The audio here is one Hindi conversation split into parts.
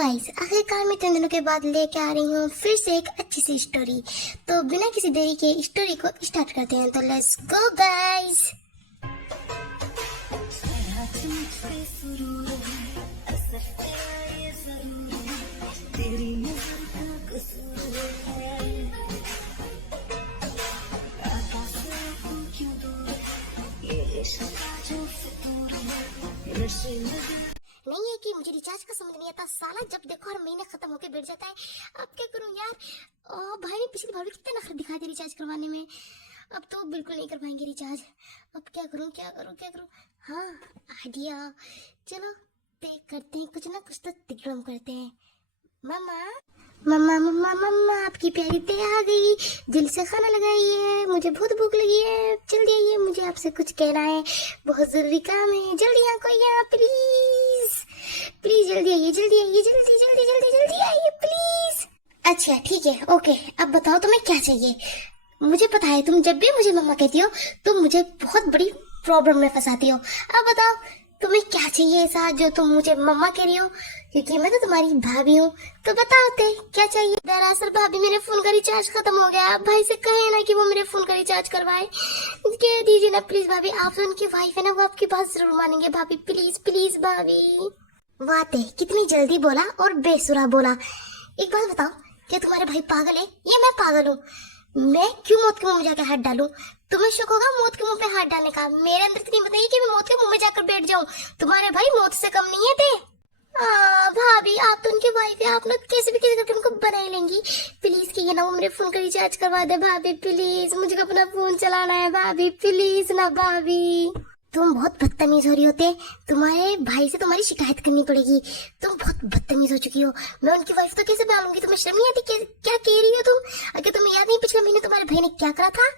गाइस, आखिरकार मैं इतने दिनों के बाद लेके आ रही हूँ फिर से एक अच्छी सी स्टोरी। तो बिना किसी देरी के स्टोरी को स्टार्ट करते हैं। तो लेट्स गो गाइस। नहीं है कि मुझे रिचार्ज का समझ नहीं आता, साला जब देखो हर महीने खत्म होके बैठ जाता है। अब क्या करूं यार। भाई ने पिछली बार भी कितने नखरे दिखाए थे रिचार्ज करवाने में। अब तो बिल्कुल नहीं कर पाएंगे रिचार्ज। अब क्या करूं क्या करूं क्या करूं। हाँ, आइडिया। चलो पे करते हैं, कुछ ना कुछ तो तिकड़म करते हैं। मम्मा मम्मा मम्मा मम्मा, आपकी प्यारी ते आ गई। जल्दी से खाना लगाइए, मुझे बहुत भूख लगी है। जल्दी आइए, मुझे आपसे कुछ कहना है, बहुत जरूरी काम है। जल्दी यहाँ कोई यहाँ, प्लीज प्लीज जल्दी आइए, जल्दी आइए, जल्दी जल्दी जल्दी जल्दी आइए प्लीज। अच्छा ठीक है, ओके। अब बताओ तुम्हें क्या चाहिए। मुझे पता है तुम जब भी मुझे मम्मा कहती हो तुम मुझे बहुत बड़ी प्रॉब्लम में फंसाती हो। अब बताओ तुम्हें क्या चाहिए ऐसा जो तुम मुझे मम्मा कह रही हो, क्योंकि मैं तो तुम्हारी भाभी हूँ। तो बताओ क्या चाहिए। दरअसल भाभी मेरे फोन का रिचार्ज खत्म हो गया। आप भाई से कहे ना कि वो मेरे फोन का रिचार्ज करवाए, कह दीजिए ना प्लीज भाभी। आप तो उनकी वाइफ है ना, वो आपकी बात जरूर मानेंगे भाभी। प्लीज प्लीज भाभी। बात है कितनी जल्दी बोला और बेसुरा बोला। एक बात बताओ, क्या तुम्हारे भाई पागल है या मैं पागल हूँ? मैं क्यों मौत के मुंह में जाकर हाथ डालूं? तुम्हें शौक होगा मौत के मुंह पे हाथ डालने का। मेरे अंदर इतनी बताइए कि मैं मौत के मुंह में जाकर बैठ जाऊं। तुम्हारे भाई मौत से कम नहीं है थे। भाभी आप तो उनकी वाइफ है, आप लोग कैसे भी कैसे करके उनको बना ही लेंगी। प्लीज कहिए ना वो मेरे फोन का रिचार्ज करवा दे भाभी। प्लीज, मुझे अपना फोन चलाना है भाभी। प्लीज ना भाभी। तुम बहुत बदतमीज हो रही होते। तुम्हारे भाई से तुम्हारी शिकायत करनी पड़ेगी। तुम बहुत बदतमीज हो चुकी हो। मैं उनकी वाइफ तो कैसे बना लूंगी? तुम्हें शर्म नहीं आती? क्या कह रही हो तुम? अगर तुम्हें याद नहीं पिछले महीने तुम्हारे भाई ने क्या करा था?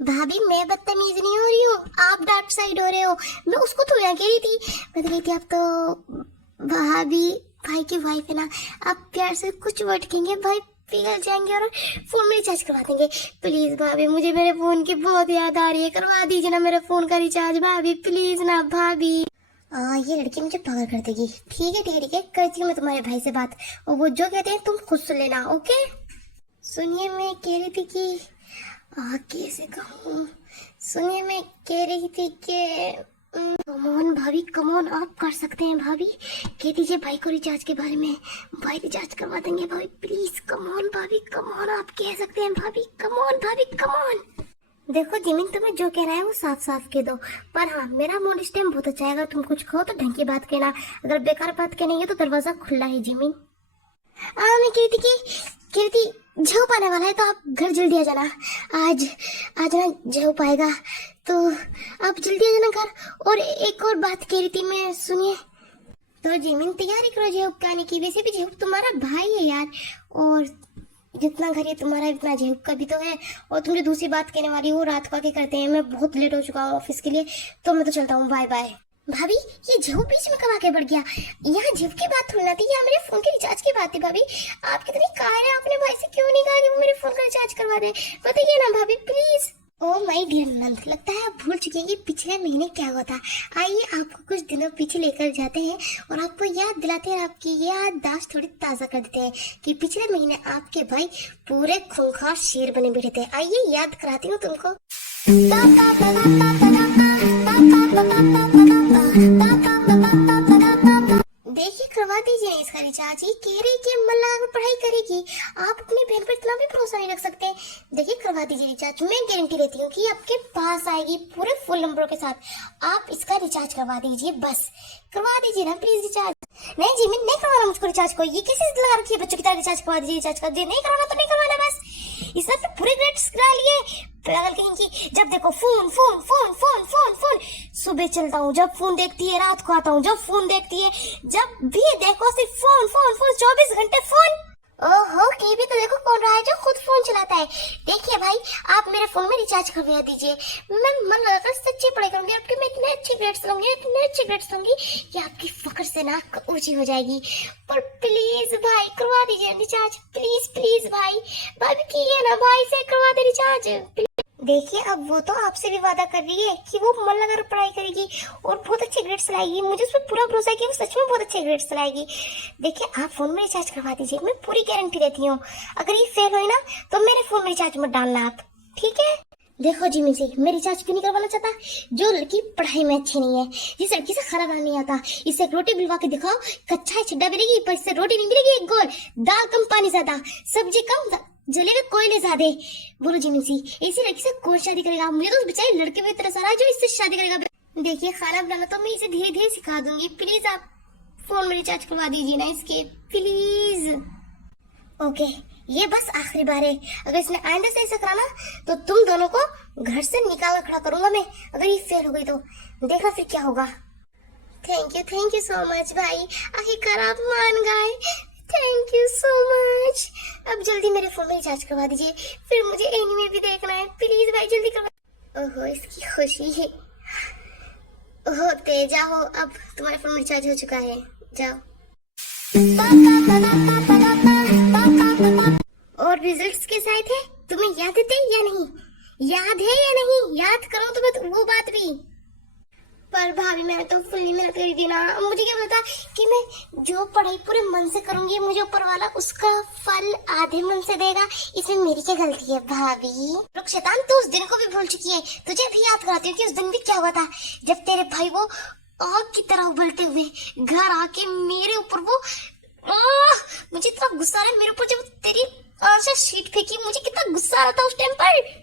भाभी मैं बदतमीज नहीं हो रही हूँ, आप डार्क साइड हो रहे हो। मैं उसको थोड़ी ना कह रही थी। मैं तो कही थी आप तो भाभी भाई की वाइफ है ना, आप प्यार से कुछ वर्ड कहेंगे भाई पिघल जाएंगे और फोन में रिचार्ज करवा देंगे। प्लीज भाभी, मुझे मेरे फोन की बहुत याद आ रही है, करवा दीजिए ना मेरे फोन का रिचार्ज भाभी। प्लीज ना भाभी। ये लड़की मुझे पागल कर देगी। ठीक है ठीक है ठीक है, करती हूँ मैं तुम्हारे भाई से बात, और वो जो कहते हैं तुम खुद सुन लेना। ओके सुनिए, मैं कह रही थी कि कैसे कहूँ। सुनिए, मैं कह रही थी कि कमोन भाभी, कमोन आप कर सकते हैं भाभी। कह दीजिए भाई को रिचार्ज के बारे में, भाई रिचार्ज करवा देंगे भाभी। प्लीज कमोन भाभी, कमोन आप कह सकते हैं भाभी। कमोन भाभी कमोन। देखो जिमिन, तुम्हें जो कहना है वो साफ साफ कह दो। पर हाँ, मेरा मूड इस टाइम बहुत अच्छा है। अगर तुम कुछ कहो तो ढंग की बात कहना, अगर बेकार बात कहनी है तो दरवाजा खुला है जिमिन। मैं कह रही थी झोप आने वाला है तो आप घर जल्दी आ जाना। आज आज ना झोप आएगा तो आप जल्दी आ जाना घर। और एक और बात कह रही थी मैं, सुनिए। तो जिमिन तैयारी करो झोप के आने की। वैसे भी झोप तुम्हारा भाई है यार, और जितना घर है तुम्हारा इतना झोप का भी तो है। और तुम जो दूसरी बात कहने वाली हो रात को आके करते हैं। मैं बहुत लेट हो चुका हूँ ऑफिस के लिए, तो मैं तो चलता हूँ, बाय बाय। भाभी ये झोप बीच में कब आके बढ़ गया? यहाँ झोप की बात थोड़ी ना थी, यहाँ मेरे फोन के रिचार्ज की बात थी। भाभी आप कितनी कार है, आपने भाई से क्यों नहीं कहा कि वो मेरे फोन का रिचार्ज करवा दे? बताइए ना भाभी प्लीज। ओ माय डियर नंद, लगता है आप भूल चुके हैं कि पिछले महीने क्या हुआ था। आइए आपको कुछ दिनों पीछे लेकर जाते हैं और आपको याद दिलाते हैं, आपकी याददाश्त थोड़ी ताजा कर देते हैं कि पिछले महीने आपके भाई पूरे खूंखार शेर बने बैठे थे। आइए याद कराती हूँ तुमको। देखिए करवा दीजिए इसका रिचार्ज। ये कह रही कि मन लगा पढ़ाई करेगी। आप अपनी बहन पर इतना भी भरोसा नहीं रख सकते। देखिए करवा दीजिए रिचार्ज, मैं गारंटी देती हूँ कि आपके पास आएगी पूरे फुल नंबरों के साथ। आप इसका रिचार्ज करवा दीजिए, बस करवा दीजिए ना प्लीज रिचार्ज। नहीं जी, मैं नहीं करवाना मुझको रिचार्ज को। ये कैसे लगा रखी है बच्चों की तरह? रिचार्ज करवा दीजिए, रिचार्ज कर दीजिए। नहीं करवाना तो नहीं करवाना बस। इसने तो पूरे ग्रेड्स करा लिए पागल कहेंगी। जब देखो phone phone phone phone phone phone. सुबह चलता हूँ जब फोन देखती है, रात को आता हूँ जब फोन देखती है, जब भी देखो सिर्फ फोन फोन फोन, 24 घंटे फोन। ओहो, टीवी तो देखो कौन रहा है जो खुद फोन चलाता है। देखिए भाई, आप मेरे फोन में रिचार्ज करवा दीजिए। मैं मन लगाकर सच्ची पढ़ाई करूंगी, आपके मैं इतने अच्छे ग्रेड्स लूंगी, इतने अच्छे ग्रेड्स लूंगी कि आपकी फक्र से नाक ऊंची हो जाएगी। पर प्लीज भाई करवा दीजिए रिचार्ज, प्लीज प्लीज भाई। भाभी की है ना, भाई से करवा दे रिचार्ज। देखिए अब वो तो आपसे भी वादा कर रही है कि वो मन लगाकर पढ़ाई करेगी और बहुत अच्छे ग्रेड्स लाएगी। मुझे उस पर पूरा भरोसा है कि वो सच में बहुत अच्छे ग्रेड्स लाएगी। देखिए आप फोन में रिचार्ज करवा दीजिए, मैं पूरी गारंटी देती हूँ। अगर ये फेल हुई ना तो मेरे फोन में रिचार्ज मत डालना आप, ठीक है? देखो जिमी जी, मैं रिचार्ज क्यों नहीं करवाना चाहता? जो लड़की पढ़ाई में अच्छी नहीं है, जिस लड़की से खाना बनाना नहीं आता, इसे एक रोटी बिलवा के दिखाओ, कच्चा है छिड्डा मिलेगी पर इससे रोटी नहीं मिलेगी एक गोल। दाल कम पानी ज्यादा, सब्जी कम जले में कोयले ज्यादा। बोलो जिमी जी, ऐसी लड़की से कौन शादी करेगा? मुझे तो बेचारे लड़के में तरस आ रहा है जो इससे शादी करेगा। देखिए खाना बनाना तो मैं इसे धीरे धीरे सिखा दूंगी, प्लीज आप फोन में रिचार्ज करवा दीजिए ना इसके, प्लीज। ओके, ये बस आखिरी बार है। अगर इसने आइंदा से ऐसा करा ना तो तुम दोनों को घर से निकाल खड़ा करूंगा मैं। अगर ये फेल हो गई तो देखना फिर क्या होगा। थैंक यू सो मच भाई, आखिरकार आप मान गए। Thank you so much. अब जल्दी मेरे फोन में रिचार्ज करवा दीजिए, फिर मुझे एनीमे भी देखना है, प्लीज भाई जल्दी करवा। ओहो इसकी खुशी है। ओहो तेजा हो, अब तुम्हारे फोन में रिचार्ज हो चुका है, जाओ। और रिजल्ट्स कैसे आए थे? तुम्हें याद थे या नहीं? याद है या नहीं? याद करो तो मैं वो बात भी। पर भाभी मैंने तो फुल्ली मेहनत करी थी ना, मुझे क्या पता कि मैं जो पढ़ाई पूरे मन से करूंगी मुझे ऊपर वाला उसका फल आधे मन से देगा। इसमें मेरी क्या गलती है भाभी? रुक शैतान, तू उस दिन को भी भूल चुकी है। तुझे भी याद कराती हूँ कि उस दिन भी क्या हुआ था, जब तेरे भाई वो आग की तरह उबलते हुए घर आके मेरे ऊपर वो मुझे इतना गुस्सा आ रहा है मेरे ऊपर, जब तेरी आशा शीट फेंकी मुझे कितना गुस्सा आ रहा था उस टाइम पर।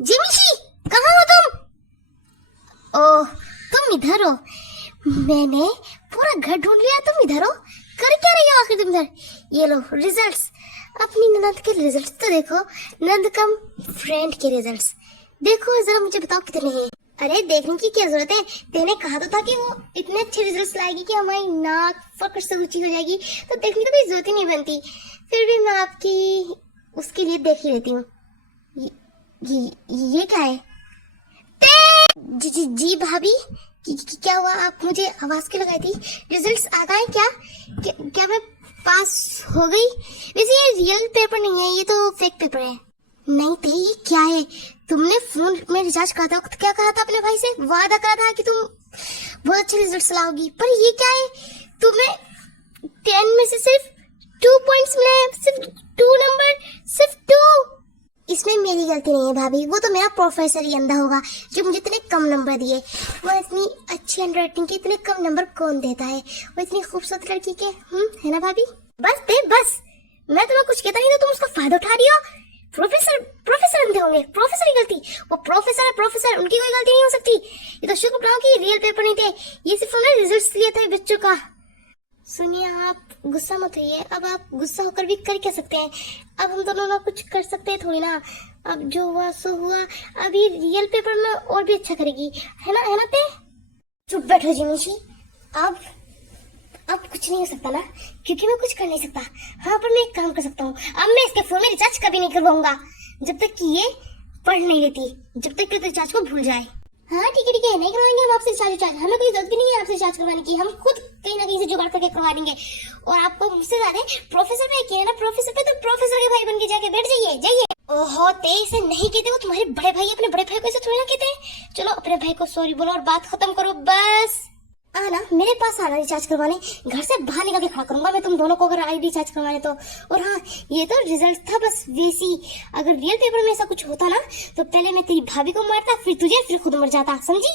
जिमी कहाँ हो तुम? ओह तुम इधर हो, मैंने पूरा घर ढूंढ लिया, तुम इधर हो। कर क्या रही हो आखिर तुम इधर? ये लो रिजल्ट्स, अपनी ननद के रिजल्ट्स तो देखो, नंद कम फ्रेंड के रिजल्ट्स देखो जरा, मुझे बताओ कितने हैं? अरे देखने की क्या जरूरत है, तेने कहा तो था कि वो इतने अच्छे रिजल्ट्स लाएगी कि हमारी नाक फक्र से ऊंची हो जाएगी, तो देखने की कोई जरूरत ही नहीं बनती। फिर भी मैं आपकी उसके लिए देख ही लेती हूँ। ये क्या है? जी भाभी, क्या हुआ? आप मुझे आवाज क्यों लगाई थी? रिजल्ट्स आ गए क्या मैं पास हो गई? वैसे ये रियल पेपर नहीं है, ये तो फेक पेपर है। नहीं थे, ये क्या है? तुमने फोन में रिचार्ज करते वक्त क्या कहा था अपने भाई से? वादा करा था कि तुम बहुत अच्छे रिजल्ट्स लाओगी, पर ये क्या है? तुम्हें 10 में से सिर्फ 2 पॉइंट्स मिले हैं, सिर्फ 2 नंबर, सिर्फ 2। इसमें मेरी गलती नहीं है भाभी, वो तो मेरा प्रोफेसर ही अंधा होगा जो मुझे इतने कम नंबर दिए। वो इतनी अच्छी हैंडराइटिंग के इतने कम नंबर कौन देता है? वो इतनी खूबसूरत लड़की के, है ना भाभी? बस मैं तुम्हें कुछ कहता नहीं तो तुम उसका फायदा उठा रही हो। प्रोफेसर अंधे होंगे, प्रोफेसर की गलती? वो प्रोफेसर है, प्रोफेसर, उनकी कोई गलती नहीं हो सकती। ये तो शुक्र मनाओ कि रियल पेपर नहीं थे, ये सिर्फ उन्होंने रिजल्ट्स लिया था बच्चों का। सुनिए आप गुस्सा मत होइए, अब आप गुस्सा होकर भी कर क्या सकते हैं? अब हम दोनों ना कुछ कर सकते हैं थोड़ी ना। अब जो हुआ सो हुआ, अभी रियल पेपर में और भी अच्छा करेगी, है ना ते? चुप बैठो जिमी जी, अब कुछ नहीं हो सकता ना, क्योंकि मैं कुछ कर नहीं सकता। हाँ पर मैं एक काम कर सकता हूँ, अब मैं इसके फोन में रिचार्ज कभी नहीं करवाऊंगा जब तक कि ये पढ़ नहीं लेती, जब तक कि रिचार्ज को भूल जाए। हाँ ठीक है, नहीं करवाएंगे हम आपसे रिचार्ज, हमें कोई जरूरत भी नहीं है आपसे रिचार्ज करवाने की, हम खुद कहीं ना कहीं से जुगाड़ करके करवा देंगे। और आपको मुझसे ज्यादा प्रोफेसर पे यकीन है ना? प्रोफेसर पे तो प्रोफेसर के भाई बन के जाके बैठ जाइए। ओहो ते इसे नहीं कहते, वो तुम्हारे बड़े भाई, अपने बड़े भाई को ऐसे थोड़ी ना कहते हैं। चलो अपने भाई को सॉरी बोलो और बात खत्म करो बस। आना मेरे पास आना रिचार्ज करवाने, घर से बाहर निकल के खड़ा करूंगा मैं तुम दोनों को अगर आई रिचार्ज करवाने तो। और हाँ ये तो रिजल्ट था बस वैसी, अगर रियल पेपर में ऐसा कुछ होता ना तो पहले मैं तेरी भाभी को मारता, फिर तुझे, फिर खुद मर जाता, समझी?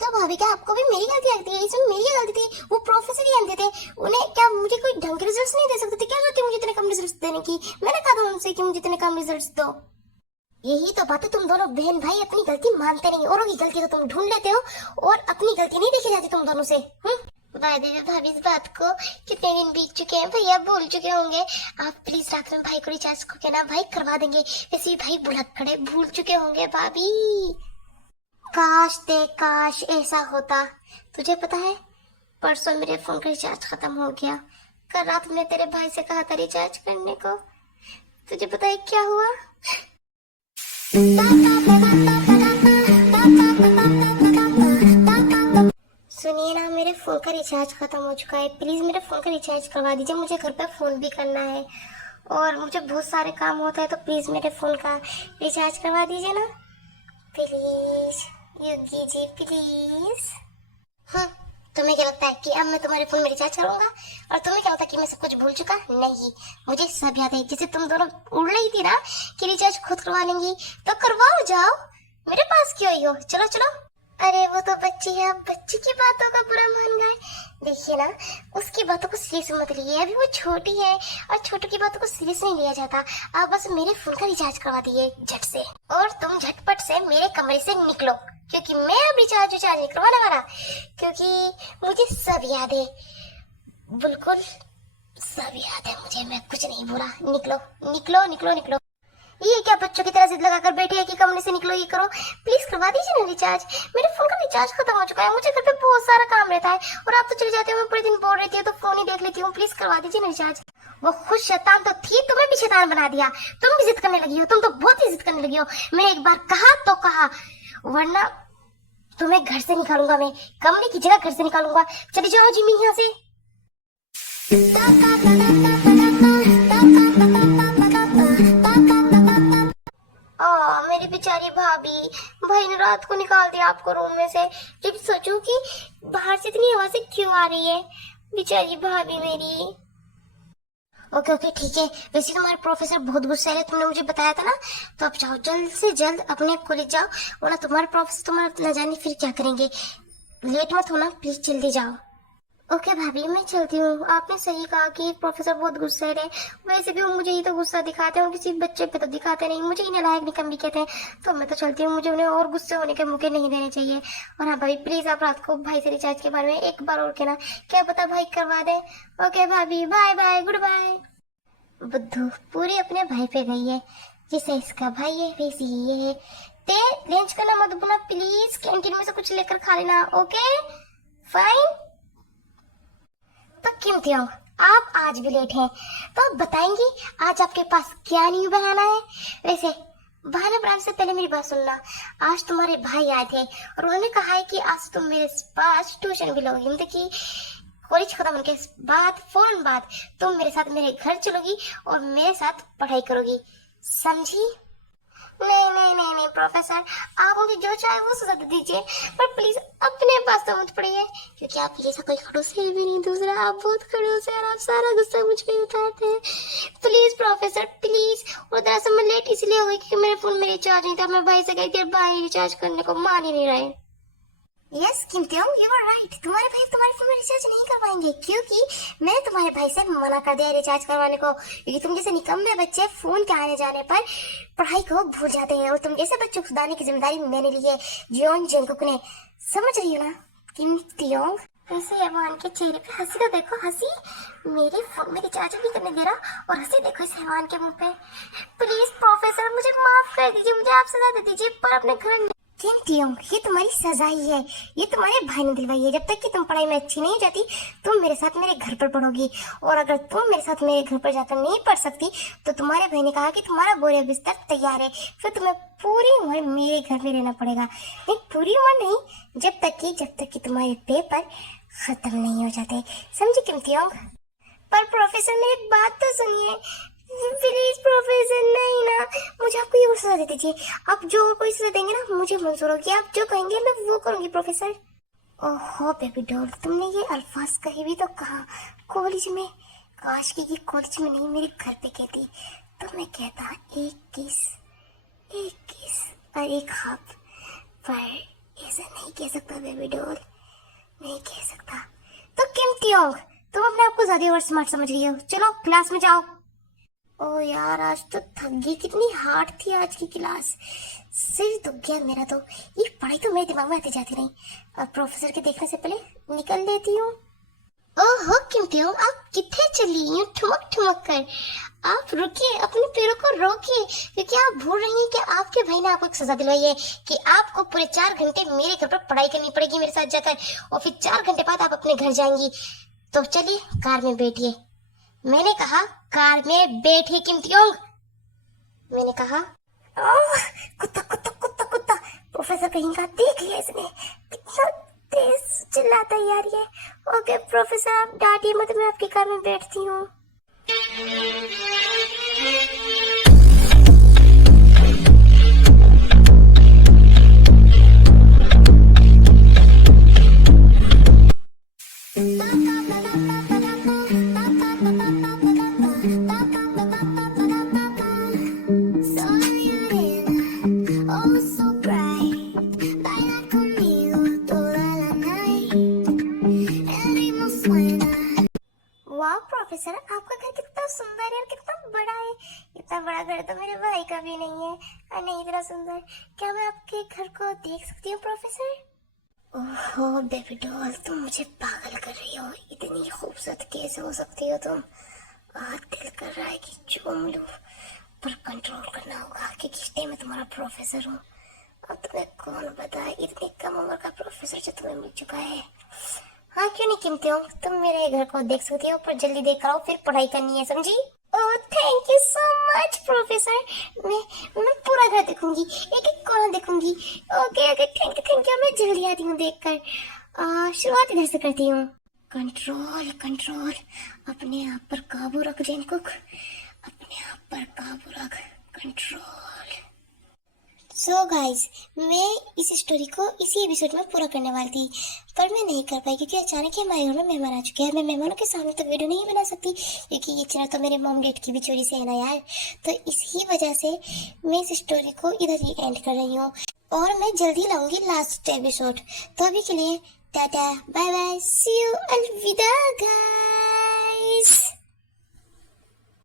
तो भाभी क्या आपको भी मेरी गलती लगती है? इसमें मेरी गलती थी, वो प्रोफेसर ही आते थे, उन्हें क्या मुझे कोई ढंग के रिजल्ट्स नहीं दे सकते थे? क्या जरूरत है मुझे इतने कम रिजल्ट्स देने की? मैंने कहा था उनसे कि मुझे इतने कम रिजल्ट्स दो। यही तो बात है, तुम दोनों बहन भाई अपनी गलती मानते नहीं, औरों की गलती तो तुम ढूंढ लेते हो और अपनी गलती नहीं देखी जाती तुम दोनों से। वादे में भाभी इस बात को कितने दिन बीत चुके हैं, भैया भूल चुके होंगे। आप प्लीज रात में भाई को रिचार्ज को कहना, भाई करवा देंगे, वैसे भी भाई भुलक्कड़े भूल चुके होंगे भाभी। काश ऐसा होता। तुझे पता है परसों मेरे फोन का रिचार्ज खत्म हो गया, कल रात में तेरे भाई से कहा था रिचार्ज करने को, तुझे पता है क्या हुआ? फोन का रिचार्ज खत्म हो चुका है, प्लीज मेरे फोन का रिचार्ज करवा दीजिए, मुझे घर पे फोन भी करना है और मुझे बहुत सारे काम होता है, तो प्लीज मेरे फोन का रिचार्ज करवा दीजिए ना प्लीज, योगी जी प्लीज। हाँ, तुम्हें क्या लगता है कि अब मैं तुम्हारे फोन में रिचार्ज करूंगा? और तुम्हें क्या लगता है कि मैं सब कुछ भूल चुका? नहीं, मुझे सब याद है। जैसे तुम दोनों उड़ रही थी ना कि रिचार्ज खुद करवा लेंगी, तो करवाओ जाओ, मेरे पास क्यों आई हो? चलो चलो। अरे वो तो बच्ची है, अब बच्ची की बातों का बुरा मान गए। देखिए ना, उसकी बातों को सीरियस मत लीजिए, अभी वो छोटी है और छोटू की बातों को सीरियस नहीं लिया जाता। आप बस मेरे फोन का रिचार्ज करवा दिए झट से, और तुम झटपट से मेरे कमरे से निकलो, क्योंकि मैं अब रिचार्ज नहीं करवाने वाला, क्योंकि मुझे सब याद है, बिल्कुल सब याद है मुझे, मैं कुछ नहीं बोला। निकलो निकलो निकलो निकलो। ये क्या बच्चों की तरह जिद लगाकर बैठे है कि कमरे से निकलो, ये करो, प्लीज करवा दीजिए ना रिचार्ज। मेरे फोन का रिचार्ज खत्म हो चुका है, मुझे घर पे बहुत सारा काम रहता है और आप तो चले जाते हो, मैं पूरे दिन बोर रहती हूँ तो फोन ही देख लेती हूँ, प्लीज करवा दीजिए ना रिचार्ज। वो खुद शैतान तो थी, तुम्हें भी शैतान बना दिया, तुम भी जिद करने लगी हो, तुम तो बहुत ही जिद करने लगी हो। मैंने एक बार कहा तो कहा, वरना तुम्हें घर से निकालूंगा, मैं कमरे की जगह घर से निकालूंगा। चले जाओ जिमी यहाँ से। मेरी बेचारी भाभी, भाई ने रात को निकाल दिया आपको रूम में से, जब सोचो कि बाहर से इतनी आवाज क्यों आ रही है। बेचारी भाभी मेरी। ओके ओके ठीक है, वैसे तुम्हारे प्रोफेसर बहुत गुस्सा है, तुमने मुझे बताया था ना, तो अब जाओ जल्द से जल्द अपने कॉलेज जाओ, वरना तुम्हारे प्रोफेसर तुम्हारा न जाने फिर क्या करेंगे। लेट मत होना प्लीज, जल्दी जाओ। ओके भाभी, मैं चलती हूँ। आपने सही कहा कि प्रोफेसर बहुत गुस्से है, वैसे भी वो मुझे ही तो गुस्सा दिखाते हैं, किसी बच्चे पे तो दिखाते नहीं, मुझे ही नालायक निकम्मी कहते हैं, तो मैं तो चलती हूँ, मुझे उन्हें और गुस्से होने के मौके नहीं देने चाहिए। और हाँ भाई, प्लीज आप रात को भाई से रिचार्ज के बारे में एक बार और कहना, क्या पता भाई करवा दे। ओके भाभी, बाय बाय, गुड बाय। बुद्धू पूरी अपने भाई पे गई है, जैसे इसका भाई है वैसे ये है। ते लंच करना मत भूलना प्लीज, कैंटीन में से कुछ लेकर खा लेना। Okay fine. तो कीमती हो, आप आज भी लेट हैं, तो आप बताएंगी आज आपके पास क्या न्यू बहाना है? वैसे बहाना बनाने से पहले मेरी बात सुनना। आज तुम्हारे भाई आए थे और उन्होंने कहा है कि आज तुम मेरे पास ट्यूशन भी लोगी, मतलब कि कॉलेज खत्म होने के बाद फौरन बाद तुम मेरे साथ मेरे घर चलोगी और मेरे साथ पढ़ाई करोगी, समझी? नहीं नहीं नहीं नहीं प्रोफेसर, आप मुझे जो चाहे वो सजा दीजिए, पर प्लीज अपने पास तो मत पड़िए, क्योंकि आप जैसा कोई खड़ूस है भी नहीं। दूसरा, आप बहुत खड़ूस है और आप सारा गुस्सा मुझ पे उठाते हैं। Please professor please. और दरअसल मैं लेट इसलिए हो गई क्योंकि मेरे फोन में रिचार्ज नहीं था, मैं भाई से गई थी, भाई रिचार्ज करने को मान ही नहीं रहे। यस किमत्यों, यू आर राइट, तुम्हारे भाई तुम्हारे फोन में रिचार्ज नहीं करवाएंगे, क्योंकि मैंने तुम्हारे भाई से मना कर दिया रिचार्ज करवाने को, क्योंकि तुम जैसे निकम्मे बच्चे फोन के आने जाने पर पढ़ाई को भूल जाते हैं, और तुम जैसे बच्चों को सुधारने की जिम्मेदारी मैंने ली है, जियोन जेंगकुक ने। समझ रही हो ना किमत्यों? ऐसे हैवान के चेहरे पे हंसी तो देखो, हंसी मेरे फोन में रिचार्ज नहीं करने दे रहा और हंसी देखो इस हैवान के मुंह पे। प्लीज प्रोफेसर मुझे माफ कर दीजिए, मुझे आप सजा दे दीजिए, पर अपने घर किमत्यों ये तुम्हारी सजा ही है, ये तुम्हारे भाई ने दिलवाई है। जब तक कि तुम पढ़ाई में अच्छी नहीं जाती, तुम मेरे साथ मेरे घर पर पढ़ोगी, और अगर तुम मेरे साथ मेरे घर पर जाकर नहीं पढ़ सकती, तो तुम्हारे भाई ने कहा कि तुम्हारा बोरिया बिस्तर तैयार है, फिर तुम्हें पूरी उम्र मेरे घर में रहना पड़ेगा। नहीं पूरी उम्र नहीं, जब तक कि तुम्हारे पेपर खत्म नहीं हो जाते, समझे किमत्यों? पर प्रोफेसर मेरी बात तो सुनिए प्लीज प्रोफेसर। नहीं ना, मुझे आपको ये सजा दे दीजिए, आप जो कोई सजा देंगे ना मुझे मंजूर होगी, आप जो कहेंगे मैं वो करूंगी प्रोफेसर। ओहो बेबी डॉल, तुमने ये अल्फाज कहीं भी तो कहा कॉलेज में, काश की ये कॉलेज में नहीं मेरे घर पे कहती, तो मैं कहता एक किस और एक ख्वाब, पर ऐसा नहीं कह सकता बेबी डॉल, नहीं कह सकता। तो किमत्यों तुम अपने आप को ज्यादा और स्मार्ट समझ रही हो, चलो क्लास में जाओ। ओ यार आज तो थक गई, कितनी हार्ड थी आज की क्लास, सिर दुख गया मेरा तो, ये पढ़ाई तो मेरे दिमाग में आती जाती नहीं। अब प्रोफेसर के देखने से पहले निकल देती हूँ। ओहो किमत्यों आप कितने चली यूं ठुमक ठुमक कर, आप रुकिए, अपने पैरों को रोकिए, क्योंकि आप भूल रही हैं कि आपके भाई ने आपको एक सजा दिलवाई है कि आपको पूरे 4 घंटे मेरे घर पर पढ़ाई करनी पड़ेगी मेरे साथ जाकर, और फिर 4 घंटे बाद आप अपने घर जाएंगी। तो चलिए कार में बैठिए, मैंने कहा कार में बैठे किमत्यों, मैंने कहा। कुत्ता कुत्ता कुत्ता कुत्ता, प्रोफेसर कहीं का देख लिया इसने, कितना तेज चिल्लाता है यार ये। ओके प्रोफेसर, आप डांटिए मत, मैं आपकी कार में बैठती हूँ। वाह प्रोफेसर, आपका घर कितना सुंदर है और कितना बड़ा है। इतना बड़ा घर तो मेरे भाई का भी नहीं है, और नहीं इतना सुंदर। क्या मैं आपके घर को देख सकती हूँ प्रोफेसर? ओहो बेबी डॉल, तुम मुझे पागल कर रही हो। इतनी खूबसूरत कैसे हो सकती हो तुम? दिल कर रहा है कि चूम लूं, पर कंट्रोल करना होगा क्योंकि इस टाइम मैं तुम्हारा प्रोफेसर हूँ। अब तुम्हें कौन बताए, इतनी कम उम्र का प्रोफेसर जो तुम्हें मिल चुका है। हाँ क्यों नहीं कीमती हो, तुम मेरे घर को देख सकती हो, पर जल्दी देख कर आओ, फिर पढ़ाई करनी है, समझी? Oh thank you so much professor. मैं पूरा घर देखूंगी, एक एक कोना देखूंगी। ओके ओके, थैंक यू, मैं जल्दी आती हूँ देखकर। शुरुआत इधर से करती हूँ। कंट्रोल कंट्रोल, अपने आप पर काबू रख जेन कुक, अपने आप पर काबू रख। कंट्रोल। सो गाइस, मैं इस स्टोरी को इसी एपिसोड में पूरा करने वाली थी, पर मैं नहीं कर पाई क्योंकि अचानक ही हमारे घर में मेहमान आ चुके हैं। मैं मेहमानों के सामने तो वीडियो नहीं बना सकती क्योंकि ये चैनल तो मेरे मॉम डैड की भी चोरी से है ना यार। तो इसी वजह से मैं इस स्टोरी को इधर ही एंड कर रही हूँ, और मैं जल्दी लाऊंगी लास्ट एपिसोड। तो अभी के लिए tata bye bye, see you, अलविदा गाइस।